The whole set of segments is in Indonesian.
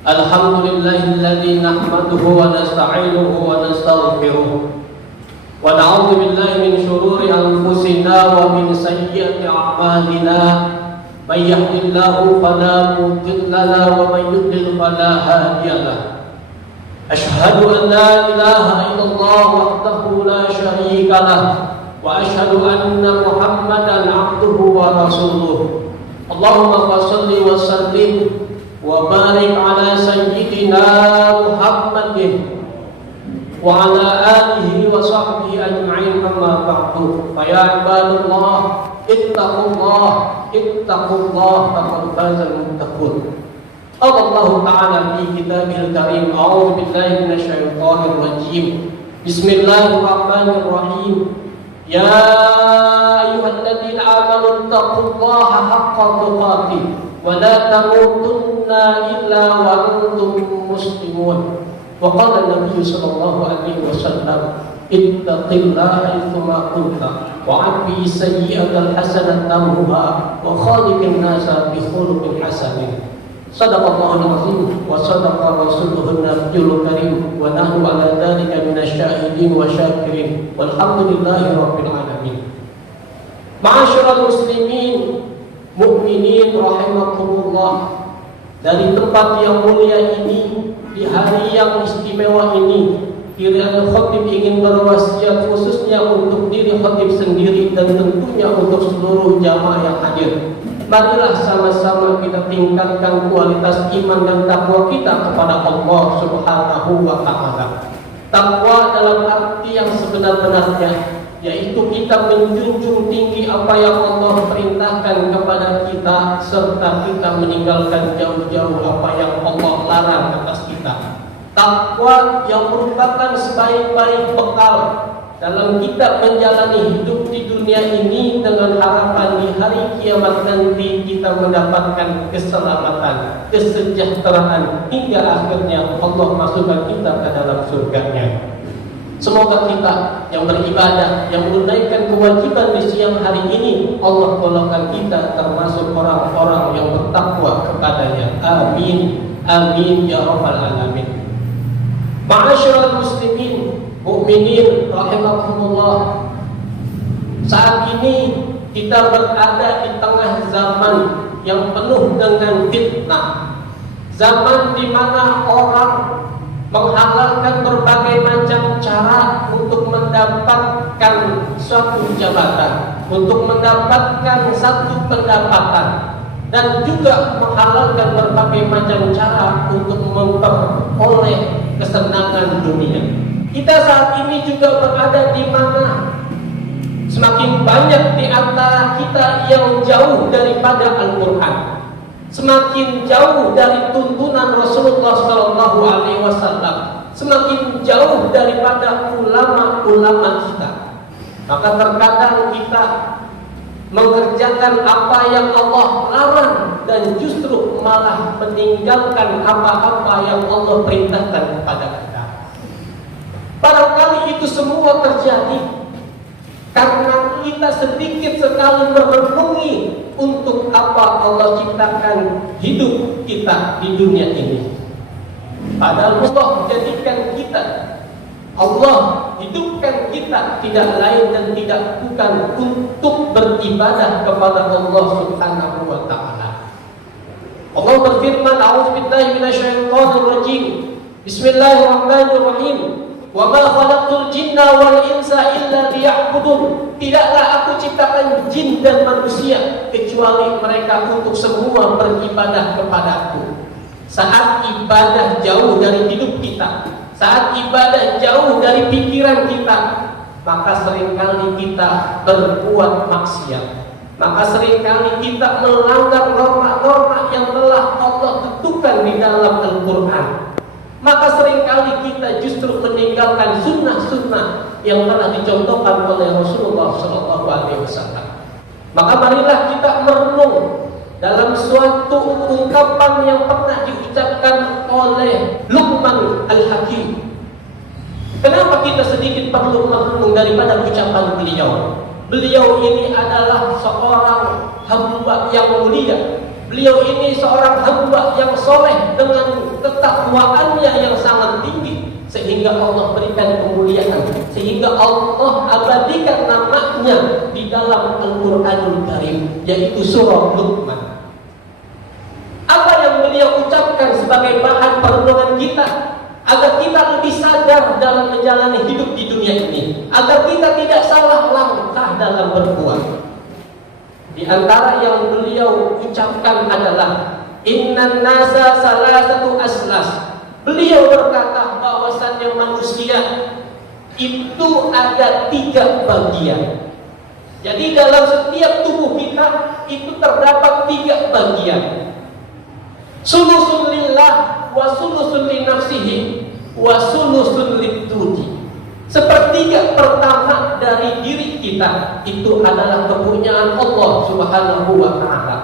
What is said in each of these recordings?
Alhamdulillahilladzi nahmaduhu wa nasta'inuhu wa nastaghfiruh wa na'udzu billahi min shururi anfusina wa min sayyiati a'malina. May yahdihillahu fala mudilla lahu wa may yudlil fala hadiya lahu. Asyhadu an la ilaha illallah wahdahu la syarika lahu wa asyhadu anna Muhammadan 'abduhu wa rasuluh. Allahumma shalli wa sallim wa barik ala sayyidina Muhammadin wa ala alihi wa sahbihi ajma'in, amma ba'du. Fa ya ibadallah ittaqullah faqad fazal muttaqun. Allah Ta'ala fi kitabihil karim. A'udzu billahi minasyaitonir rajim. Bismillahirrahmanirrahim. Ya ayyuhalladzina amanu taqullaha haqqa tuqatih wa la tamutunna illa wa antum muslimun. Wa qala an-nabiy sallallahu alaihi wasallam, ittaqillaha haitsuma kunta wa 'abbi sayyi'atal hasanata tamhuha wa khaliqin nasa bi khuluqin hasanin. Sadaqallahul azim wa sadaqa rasuluhun nabiyul karim wa nahnu ala dzalika minasyahidin wa syakirin walhamdulillahi rabbil alamin. Ma'asyiral muslimin mukminin rahimakumullah, dari tempat yang mulia ini, di hari yang istimewa ini, kiranya khatib ingin berwasiat khususnya untuk diri khatib sendiri dan tentunya untuk seluruh jamaah yang hadir. Marilah sama-sama kita tingkatkan kualitas iman dan takwa kita kepada Allah Subhanahu wa Ta'ala. Takwa dalam arti yang sebenar-benarnya, yaitu kita menjunjung tinggi apa yang Allah perintahkan kepada kita, serta kita meninggalkan jauh-jauh apa yang Allah larang atas kita. Takwa yang merupakan sebaik-baik bekal dalam kita menjalani hidup di dunia ini, dengan harapan di hari kiamat nanti kita mendapatkan keselamatan, kesejahteraan, hingga akhirnya Allah masukkan kita ke dalam surganya. Semoga kita yang beribadah, yang menunaikan kewajiban di siang hari ini, Allah golongkan kita termasuk orang-orang yang bertakwa kepadanya. Amin, amin ya rabbal alamin. Ma'asyiral muslimin mukminin rahimakumullah, saat ini kita berada di tengah zaman yang penuh dengan fitnah, zaman di mana orang menghalalkan berbagai macam cara untuk mendapatkan suatu jabatan, untuk mendapatkan satu pendapatan, dan juga menghalalkan berbagai macam cara untuk memperoleh kesenangan dunia. Kita saat ini juga berada di mana semakin banyak di antara kita yang jauh daripada Al-Quran, semakin jauh dari tuntunan Rasulullah SAW, semakin jauh daripada ulama-ulama kita. Maka terkadang kita mengerjakan apa yang Allah larang dan justru malah meninggalkan apa-apa yang Allah perintahkan kepada kita. Barangkali itu semua terjadi karena kita sedikit sekali merenungi untuk apa Allah ciptakan hidup kita di dunia ini. Padahal Allah jadikan kita, Allah hidupkan kita tidak lain dan tidak bukan untuk beribadah kepada Allah Subhanahu wa Ta'ala. Allah berfirman, a'udzubillahi minasyaitonir rajim. Bismillahirrahmanirrahim. Wa ma khalaqtul jinna wal insa illa liya'budun. Tidaklah aku ciptakan jin dan manusia kecuali mereka untuk semua beribadah kepadaku. Saat ibadah jauh dari hidup kita, saat ibadah jauh dari pikiran kita, maka seringkali kita berbuat maksiat. Maka seringkali kita melanggar norma-norma yang telah Allah tentukan di dalam Al-Quran. Maka seringkali kita justru meninggalkan sunnah-sunnah yang telah dicontohkan oleh Rasulullah SAW. Maka marilah kita merenung dalam suatu ungkapan yang pernah diucapkan oleh Luqman Al-Hakim. Kenapa kita sedikit perlu merenung daripada ucapan beliau? Beliau ini adalah seorang hamba yang mulia. Beliau ini seorang hamba yang soleh dengan ketakwaannya yang sangat tinggi, sehingga Allah berikan kemuliaan, sehingga Allah abadikan namanya di dalam Al-Quranul Karim, yaitu surah Luqman. Apa yang beliau ucapkan sebagai bahan perenungan kita, agar kita lebih sadar dalam menjalani hidup di dunia ini, agar kita tidak salah langkah dalam berbuat. Di antara yang beliau ucapkan adalah innan nasa salasatu aslas. Beliau berkata bahwasannya manusia itu ada 3 bagian. Jadi dalam setiap tubuh kita itu terdapat 3 bagian. Sulusun lillah wa sulusun li nafsihi wa sulusun lidudi. Sepertiga pertama dari diri kita itu adalah kepunyaan Allah Subhanahu wa ta'ala.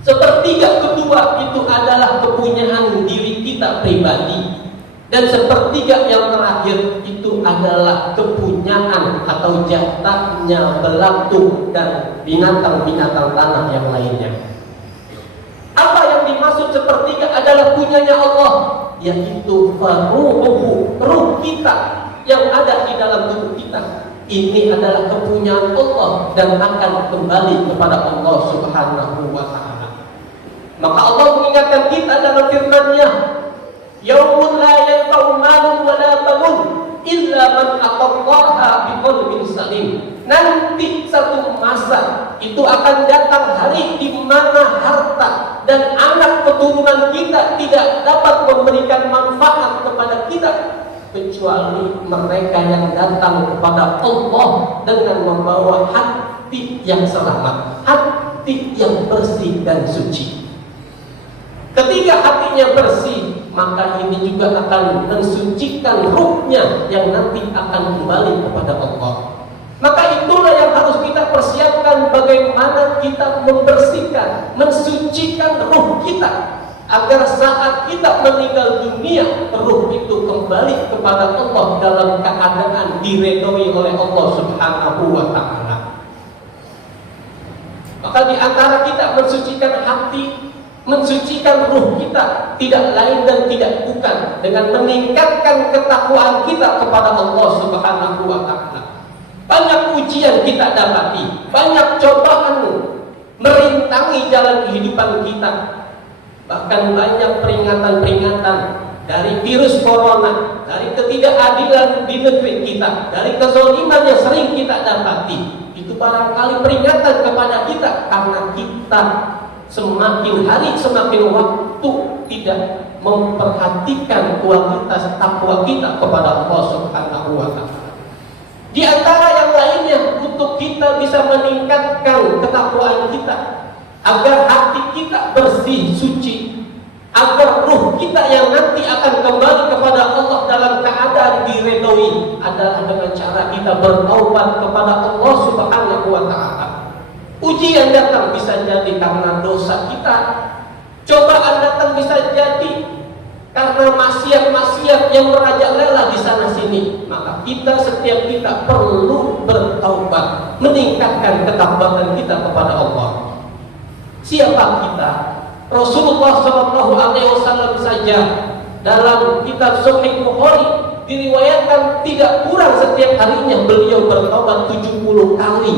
Sepertiga kedua itu adalah kepunyaan diri kita pribadi. Dan sepertiga yang terakhir itu adalah kepunyaan atau jatahnya belatung dan binatang-binatang tanah yang lainnya. Apa yang dimaksud sepertiga adalah punyanya Allah, yaitu ruhuhu, ruh kita yang ada di dalam tubuh kita. Ini adalah kepunyaan Allah dan akan kembali kepada Allah Subhanahu wa ta'ala. Maka Allah mengingatkan kita dalam firman-Nya, "Yaumun la yanfa'u malun wa la banun illa man atallaha biqalbin salim." Nanti satu masa itu akan datang hari di mana harta dan anak keturunan kita tidak dapat memberikan manfaat kepada kita kecuali mereka yang datang kepada Allah dengan membawa hati yang selamat, hati yang bersih dan suci. Ketika hatinya bersih, maka ini juga akan mensucikan ruhnya yang nanti akan kembali kepada Allah. Maka itulah yang harus kita persiapkan, bagaimana kita membersihkan, mensucikan ruh kita, agar saat kita meninggal dunia, ruh itu kembali kepada Allah dalam keadaan diredoi oleh Allah Subhanahu wa ta'ala. Maka di antara kita mensucikan hati, mensucikan ruh kita, tidak lain dan tidak bukan dengan meningkatkan ketakwaan kita kepada Allah Subhanahu wa ta'ala. Banyak ujian kita dapati, banyak cobaan merintangi jalan kehidupan kita. Bahkan banyak peringatan-peringatan dari virus corona, dari ketidakadilan di negeri kita, dari kezaliman yang sering kita dapati. Itu barangkali peringatan kepada kita, karena kita semakin hari semakin waktu tidak memperhatikan kualitas takwa kita kepada Allah Subhanahu wa ta'ala. Di antara yang lainnya, untuk kita bisa meningkatkan ketakwaan kita, agar hati kita bersih, suci, agar ruh kita yang nanti akan kembali kepada Allah dalam keadaan diredoi, adalah dengan cara kita bertaubat kepada Allah Subhanahu wa ta'ala. Ujian datang bisa jadi karena dosa kita, cobaan datang bisa jadi karena maksiat-maksiat yang merajalela di sana sini. Maka setiap kita perlu bertaubat, meningkatkan ketakwaan kita kepada Allah. Siapa kita? Rasulullah SAW saja dalam kitab Sahih Bukhari diriwayatkan tidak kurang setiap harinya beliau bertaubat 70 kali.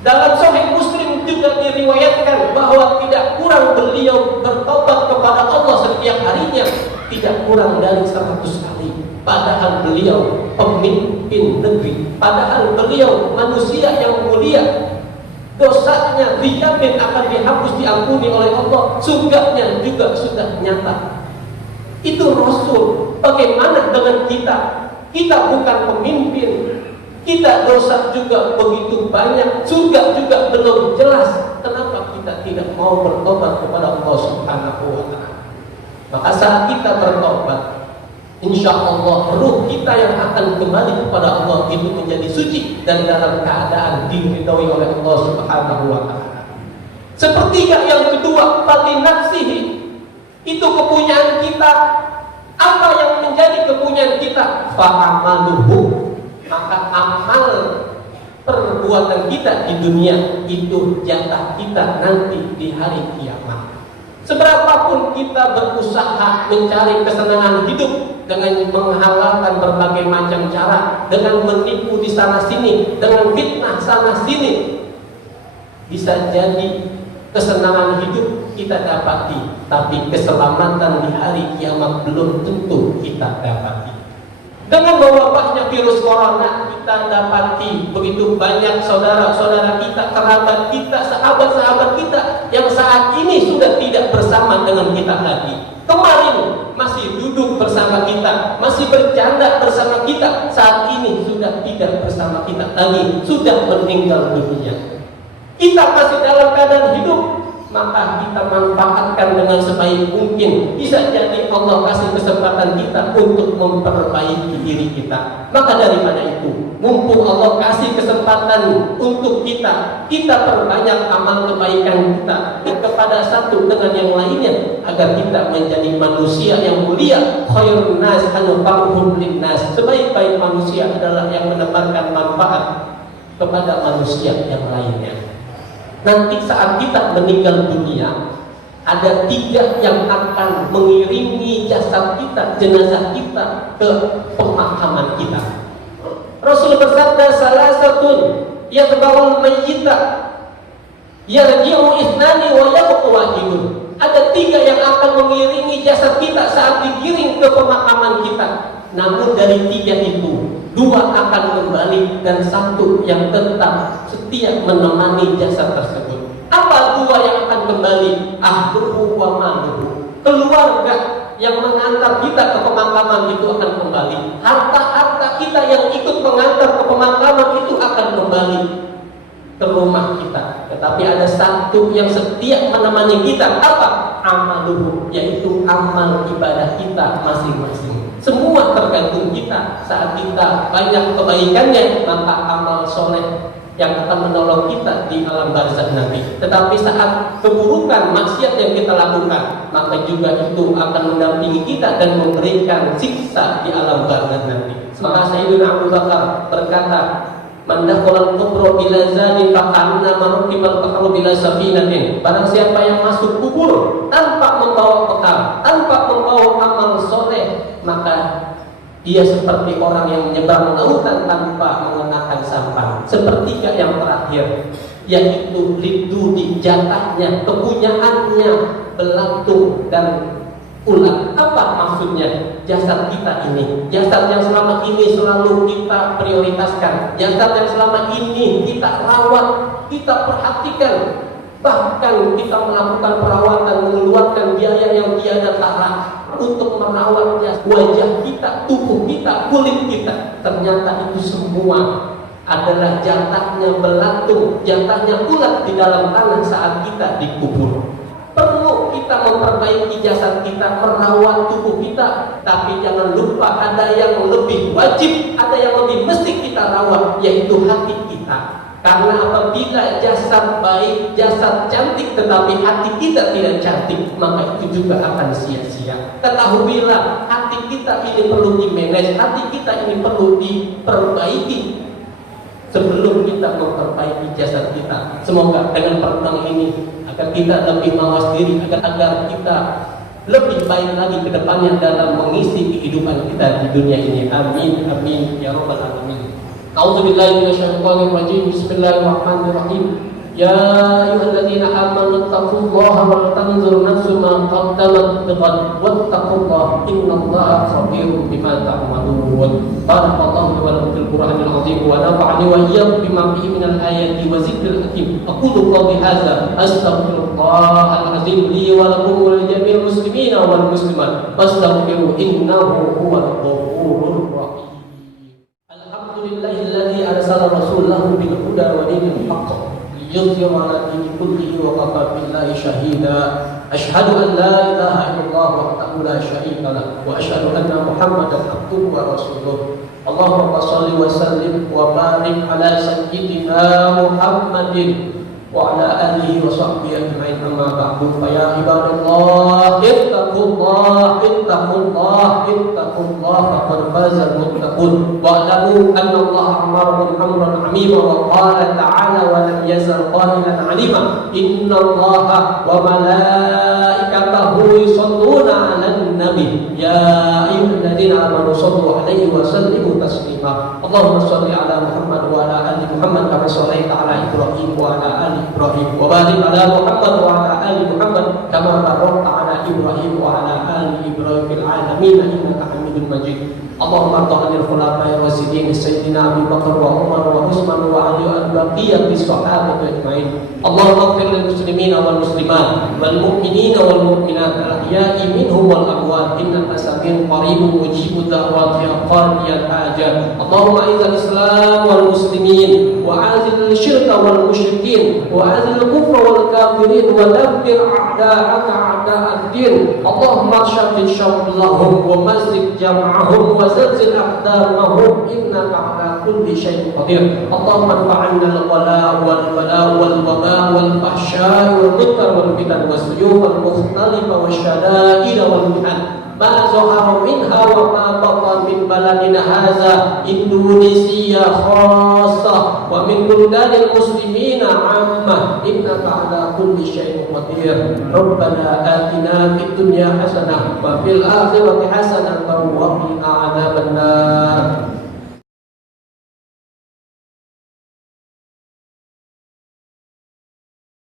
Dalam Sahih Muslim juga diriwayatkan bahwa tidak kurang beliau bertobat kepada Allah setiap harinya, tidak kurang dari 100 kali. Padahal beliau pemimpin negeri, padahal beliau manusia yang mulia, dosanya dijamin akan dihapus, diampuni oleh Allah, surganya juga sudah nyata. Itu Rasul. Bagaimana dengan kita? Kita bukan pemimpin, kita dosa juga begitu banyak, surga juga belum jelas. Kenapa kita tidak mau bertobat kepada Allah Subhanahu wa ta'ala? Maka saat kita bertobat, insya Allah ruh kita yang akan kembali kepada Allah itu menjadi suci dan dalam keadaan diridhoi oleh Allah Subhanahu wa ta'ala. Sepertiga yang kedua, falinafsihi, itu kepunyaan kita. Apa yang menjadi kepunyaan kita? Fa'amaluhu, maka amal perbuatan kita di dunia itu jatah kita nanti di hari kiamat. Seberapapun kita berusaha mencari kesenangan hidup dengan menghalalkan berbagai macam cara, dengan menipu di sana sini, dengan fitnah sana sini, bisa jadi kesenangan hidup kita dapati, tapi keselamatan di hari kiamat belum tentu kita dapati. Dengan mewabahnya virus corona, kita dapati begitu banyak saudara-saudara kita, kerabat kita, sahabat-sahabat kita yang saat ini sudah tidak bersama dengan kita lagi. Kemarin masih duduk bersama kita, masih bercanda bersama kita, saat ini sudah tidak bersama kita lagi, sudah meninggal dunia. Kita masih dalam keadaan hidup, maka kita manfaatkan dengan sebaik mungkin. Bisa jadi Allah kasih kesempatan kita untuk memperbaiki diri kita. Maka daripada itu, mumpung Allah kasih kesempatan untuk kita perbanyak amal kebaikan kita kepada satu dengan yang lainnya, agar kita menjadi manusia yang mulia. Khairun nas anfa'uhum linnas. Sebaik-baik manusia adalah yang menebarkan manfaat kepada manusia yang lainnya. Nanti saat kita meninggal dunia, ada 3 yang akan mengiringi jasad kita, jenazah kita ke pemakaman kita. Rasul bersabda, salasatun yatba'ul mayyita yarji'u ithnani wa yabqa wahidun. Ada 3 yang akan mengiringi jasad kita saat digiring ke pemakaman kita. Namun dari 3 itu, 2 akan kembali dan 1 yang tetap setia menemani jasad tersebut. Apa 2 yang akan kembali? Ahluhu wa maluhu. Keluarga yang mengantar kita ke pemakaman itu akan kembali. Harta-harta kita yang ikut mengantar ke pemakaman itu akan kembali ke rumah kita. Tetapi ada 1 yang setia menemani kita. Apa? Amaluhu, yaitu amal ibadah kita masing-masing. Semua tergantung kita. Saat kita banyak kebaikannya, maka amal soleh yang akan menolong kita di alam barzakh nanti. Tetapi saat keburukan, maksiat yang kita lakukan, maka juga itu akan mendampingi kita dan memberikan siksa di alam barzakh nanti. Maka Sayyidina Abu Bakar berkata, man dakhala al-qubra bila zani fa'anna marukibal bakru bila safinatin. Barang siapa yang masuk kubur tanpa membawa bekal, tanpa membawa amal soleh, maka dia seperti orang yang menyeberang lautan tanpa mengenakan sampan. Sepertiga yang terakhir, yaitu lidudi, jatahnya, kepunyaannya belantung dan ulat. Apa maksudnya? Jasad kita ini, jasad yang selama ini selalu kita prioritaskan, jasad yang selama ini kita rawat, kita perhatikan, bahkan kita melakukan perawatan, mengeluarkan biaya yang tiada tara untuk merawat wajah kita, tubuh kita, kulit kita. Ternyata itu semua adalah jatahnya belantung, jatahnya ulat di dalam tanah saat kita dikubur. Perlu kita memperbaiki jasad kita, merawat tubuh kita, tapi jangan lupa ada yang lebih wajib, ada yang lebih mesti kita rawat, yaitu hati kita. Karena apabila jasad baik, jasad cantik, tetapi hati kita tidak cantik, maka itu juga akan sia-sia. Ketahuilah, hati kita ini perlu di-manage, hati kita ini perlu diperbaiki sebelum kita memperbaiki jasad kita. Semoga dengan pertemuan ini agar kita lebih mawas diri, agar kita lebih baik lagi ke depannya dalam mengisi kehidupan kita di dunia ini. Amin, amin, ya rabbal alamin. A'udzubillahi minasyaitonir rajim. Bismillahirrahmanirrahim. Ya ayyuhalladzina amanu taqullaha wal tanzur nafsum ma qaddamat lighad wattaqullaha innallaha khabirum bima ta'malun. Barakallahu wa lakum fil Qur'anil azim wa nafa'ani wa iyyakum bima fihi minal ayati wa dzikril hakim. Aqulu qawli hadza astaghfirullahal azim li wa lakum wa li jami'il muslimina wal muslimat fastaghfiruhu innahu huwal ghafurur rahim. Alhamdulillahilladzi arsala rasulahu bil huda wa dinil haqq liyudhhirahu 'ala dini kullihi wa kafa billahi shahida. Asyhadu an la ilaha illallah wahdahu la syarika lah wa asyhadu anna Muhammadan abduhu wa rasuluh. Allahumma shalli wa sallim wa barik ala sayyidina Muhammadin وعلى آله وصحبه أجمعين أما بعد فيا عباد الله اتقوا الله اتقوا الله اتقوا الله فقد فاز المتقون واعلموا أن الله أمركم أمرا عميما وقال تعالى ولم يزل قائلا عليما إن الله وملائكته يصلون على النبي يا أيها الذين آمنوا صلوا عليه وسلموا تسليما اللهم صل على محمد وعلى آل محمد كما صليت على إبراهيم وعلى آل إبراهيم وبارك على محمد وعلى آل محمد كما باركت على إبراهيم وعلى آل إبراهيم في العالمين إنك حميد مجيد اللهم ارض عن الخلفاء الراشدين سيدنا أبي بكر وعمر وعثمان وعلي والبقية الصحابة أجمعين اللهم اغفر للمسلمين والمسلمات والمؤمنين والمؤمنات الأحياء منهم والأموات إنك سميع قريب مجيب الدعوات يا قاضي الحاجات اللهم أعز الإسلام والمسلمين وأعزل الشرك والمشركين وأعزل الكفر والكافرين ودمر أعداءك أعداء الدين اللهم شتت شملهم ومزق جمعهم وزلزل أقدامهم إنك على كل شيء قدير اللهم ارفع عنا الغلاء والبلاء والوباء والفحشاء والمنكر والفتن والسيوف المختلفة والشدائد والمحن ما ظهر منها وما بطن من بلدنا هذا إندونيسيا خاصة ومن بلدان المسلمين عامة إنك على كل شيء قدير ربنا آتنا في الدنيا حسنة وفي الآخرة حسنة وقنا عذاب النار